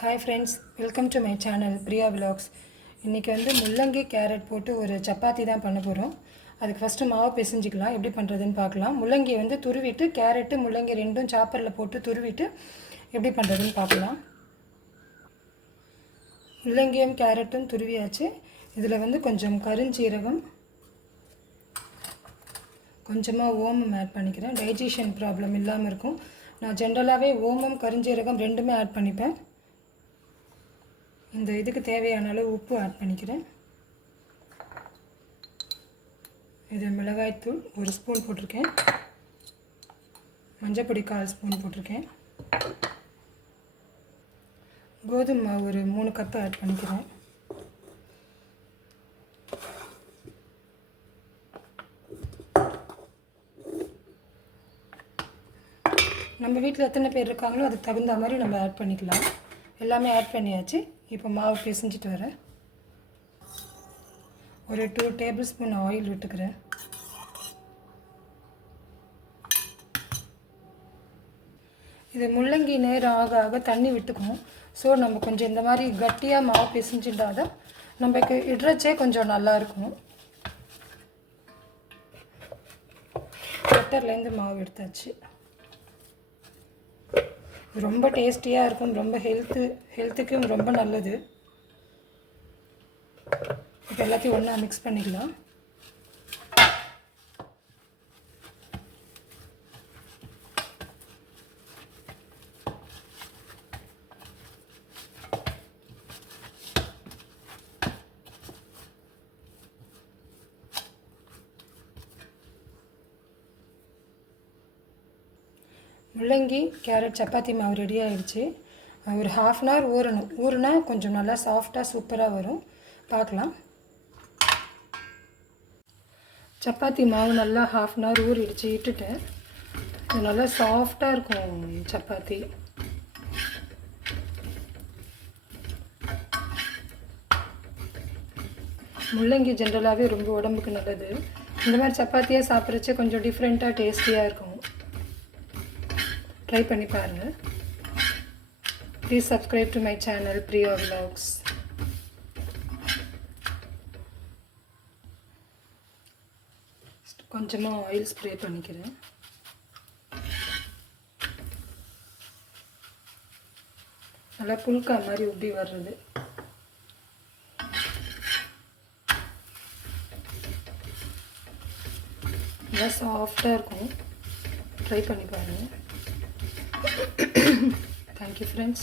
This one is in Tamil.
Hi friends, welcome to my channel Priya Vlogs. இன்னைக்கு முள்ளங்கி கேரட் போட்டு ஒரு சப்பாத்தி தான் பண்ண போறோம். அதுக்கு ஃபர்ஸ்ட் மாவு பிசைஞ்சிக்கலாம். எப்படி பண்றதுன்னு பார்க்கலாம். முள்ளங்கி துருவிட்டு கேரட் முள்ளங்கி ரெண்டும் சாப்பர்ல போட்டு துருவிட்டு எப்படி பண்றதுன்னு பார்க்கலாம். முள்ளங்கியும் கேரட்டும் துருவியாச்சு. இதுல கொஞ்சம் கருஞ்சீரகம் கொஞ்சமா ஓமம் ஆட் பண்ணிக்கிறேன். டைஜஷன் ப்ராப்ளம் இல்லாம இருக்கும். நான் ஜெனரலாவே ஓமம் கருஞ்சீரகம் ரெண்டுமே ஆட் பண்ணிப்பேன். இந்த இதுக்கு தேவையான அளவு உப்பு ஆட் பண்ணிக்கிறேன். இது மிளகாய் தூள் 1 ஸ்பூன் போட்டுருக்கேன். மஞ்சள் பொடி 1/4 ஸ்பூன் போட்டுருக்கேன். கோதுமை மாவு ஒரு 3 கப் ஆட் பண்ணிக்கிறேன். நம்ம வீட்டில் எத்தனை பேர் இருக்காங்களோ அதுக்கு தகுந்த மாதிரி நம்ம ஆட் பண்ணிக்கலாம். எல்லாமே ஆட் பண்ணியாச்சு. இப்போ மாவு பிசைஞ்சிட்டு வரேன். ஒரு 2 டேபிள் ஸ்பூன் ஆயில் விட்டுக்கிறேன். இது முள்ளங்கி நேரம் ஆக ஆக தண்ணி விட்டுக்கும். ஸோ நம்ம கொஞ்சம் இந்த மாதிரி கட்டியாக மாவு பிசைஞ்சிட்டா தான் நமக்கு இடுறச்சே கொஞ்சம் நல்லாயிருக்கும். பட்டர்லேருந்து மாவு எடுத்தாச்சு. ரொம்ப டேஸ்டியாக இருக்கும். ரொம்ப ஹெல்த்துக்கும் ரொம்ப நல்லது. இப்போ எல்லாத்தையும் ஒன்றா மிக்ஸ் பண்ணிக்கலாம். முள்ளங்கி கேரட் சப்பாத்தி மாவு ரெடி ஆகிடுச்சு. ஒரு 1/2 அன் ஹவர் ஊறணும். ஊறுனா கொஞ்சம் நல்லா சாஃப்டாக சூப்பராக வரும். பார்க்கலாம். சப்பாத்தி மாவு நல்லா 1/2 அன் ஹவர் ஊறிடுச்சு. இட்டுட்டேன். இது நல்லா சாஃப்டாக இருக்கும் சப்பாத்தி. முள்ளங்கி ஜென்ரலாகவே ரொம்ப உடம்புக்கு நல்லது. இந்த மாதிரி சப்பாத்தியாக சாப்பிட்றச்சு கொஞ்சம் டிஃப்ரெண்ட்டாக டேஸ்டியாக இருக்கும். ட்ரை பண்ணி பாருங்கள். Please subscribe to my channel Priya Vlogs. கொஞ்சமாக ஆயில் ஸ்ப்ரே பண்ணிக்கிறேன். நல்லா புல்கா மாதிரி உப்பி வர்றது. நல்லா சாஃப்டாக இருக்கும். ட்ரை பண்ணி பாருங்கள். Thank you friends.